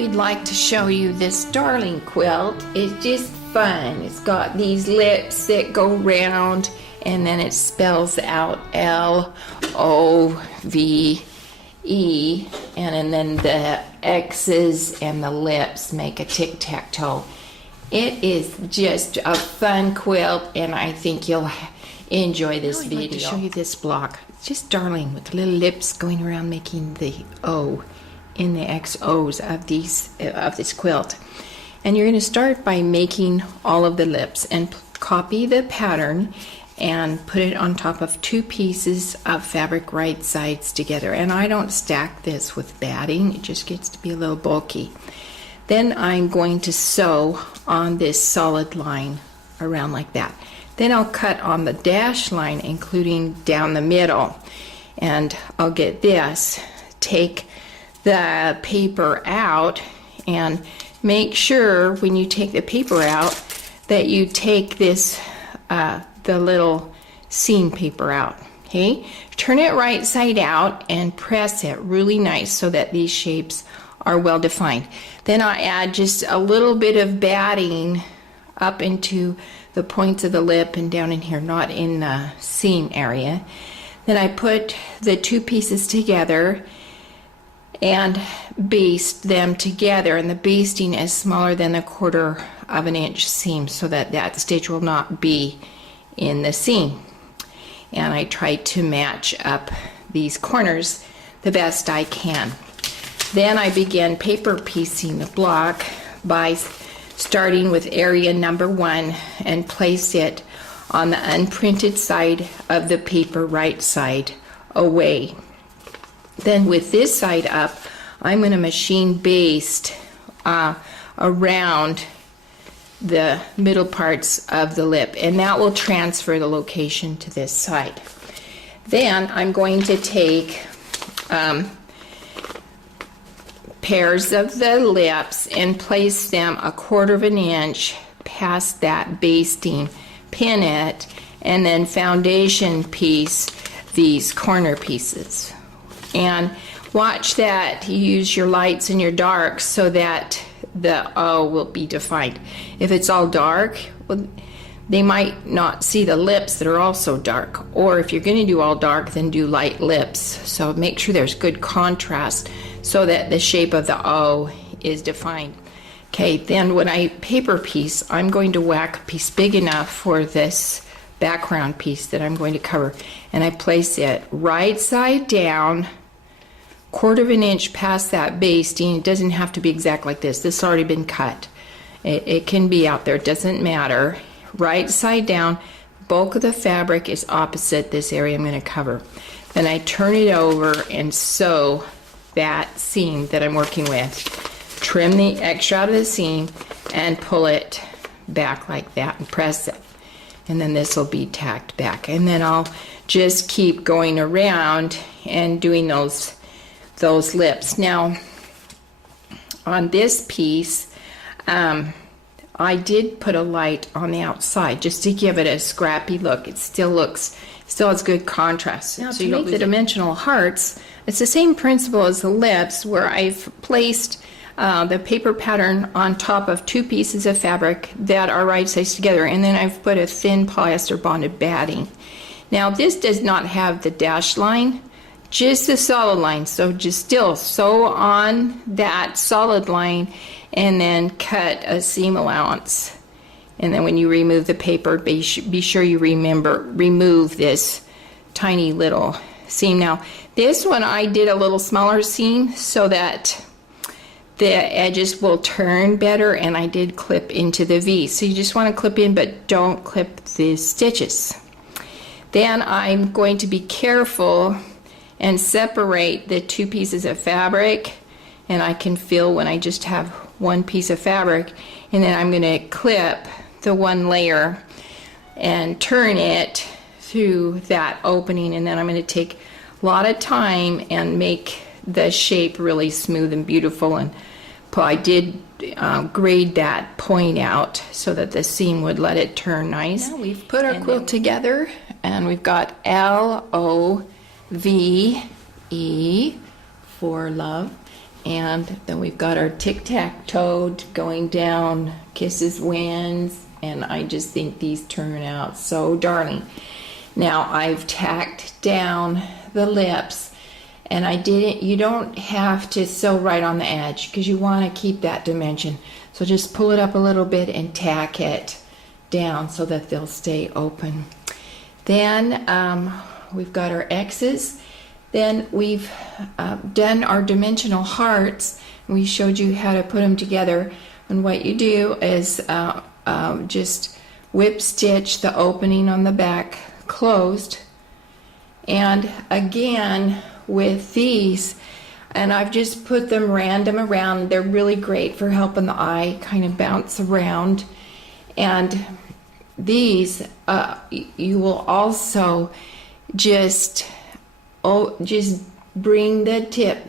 we'd like to show you this darling quilt. It's just fun. It's got these lips that go round and then it spells out L-O-V-E, and then the X's and the lips make a tic-tac-toe. It is just a fun quilt, and I think you'll enjoy this video. I'd like to show you this block. It's just darling with little lips going around making the O in the XOs of this quilt. And you're going to start by making all of the lips and copy the pattern and put it on top of 2 pieces of fabric right sides together. And I don't stack this with batting, it just gets to be a little bulky. Then I'm going to sew on this solid line around like that. Then I'll cut on the dash line, including down the middle. And I'll get this, take the paper out, and make sure when you take the paper out that you take this the little seam paper out. Okay, turn it right side out and press it really nice so that these shapes are well defined. Then I'll add just a little bit of batting up into the points of the lip and down in here, not in the seam area. Then I put the 2 pieces together and baste them together, and the basting is smaller than a 1/4 of an inch seam so that that stitch will not be in the seam. And I try to match up these corners the best I can. Then I begin paper piecing the block by starting with area number 1 and place it on the unprinted side of the paper right side away. Then with this side up, I'm going to machine baste around the middle parts of the lip, and that will transfer the location to this side. Then I'm going to take pairs of the lips and place them a 1/4 of an inch past that basting, pin it, and then foundation piece these corner pieces. And watch that you use your lights and your darks so that the O will be defined. If it's all dark, well, they might not see the lips that are also dark. Or if you're going to do all dark, then do light lips. So make sure there's good contrast so that the shape of the O is defined. Okay, then when I paper piece, I'm going to whack a piece big enough for this background piece that I'm going to cover. And I place it right side down, 1/4 of an inch past that basting. It doesn't have to be exact like this. This has already been cut. It can be out there, it doesn't matter. Right side down, bulk of the fabric is opposite this area I'm going to cover. Then I turn it over and sew that seam that I'm working with. Trim the extra out of the seam and pull it back like that and press it. And then this will be tacked back. And then I'll just keep going around and doing those lips. Now, on this piece, I did put a light on the outside just to give it a scrappy look. It still has good contrast. Now, so to make the dimensional hearts, it's the same principle as the lips, where I've placed the paper pattern on top of 2 pieces of fabric that are right sides together, and then I've put a thin polyester bonded batting. Now, this does not have the dash line, just the solid line, so just still sew on that solid line and then cut a seam allowance. And then when you remove the paper, be sure you remove this tiny little seam. Now, this one I did a little smaller seam so that the edges will turn better, and I did clip into the V. So you just want to clip in, but don't clip the stitches. Then I'm going to be careful and separate the 2 pieces of fabric, and I can feel when I just have 1 piece of fabric, and then I'm going to clip the 1 layer and turn it through that opening, and then I'm going to take a lot of time and make the shape really smooth and beautiful. And I did grade that point out so that the seam would let it turn nice. Now we've put our quilt together, and we've got L-O-V-E for love, And then we've got our tic-tac-toe going down, kisses wins, and I just think these turn out so darling. Now I've tacked down the lips, and you don't have to sew right on the edge because you want to keep that dimension. So just pull it up a little bit and tack it down so that they'll stay open. Then we've got our X's. Then we've done our dimensional hearts. We showed you how to put them together. And what you do is just whip stitch the opening on the back closed. And again with these, and I've just put them random around. They're really great for helping the eye kind of bounce around. And these, you will also just bring the tip,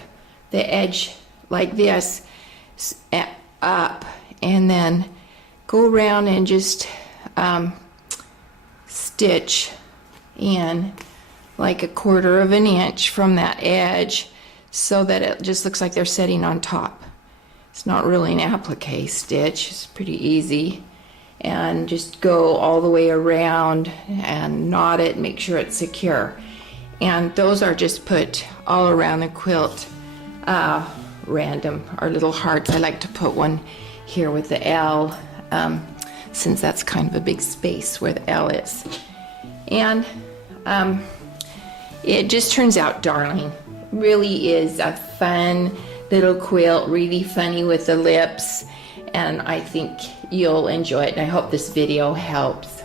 the edge like this up, and then go around and just stitch in like 1/4 of an inch from that edge so that it just looks like they're sitting on top. It's not really an applique stitch, it's pretty easy. And just go all the way around and knot it, make sure it's secure. And those are just put all around the quilt, random, our little hearts. I like to put one here with the L, since that's kind of a big space where the L is. And it just turns out darling. Really is a fun little quilt, really funny with the lips, and I think you'll enjoy it. And I hope this video helps.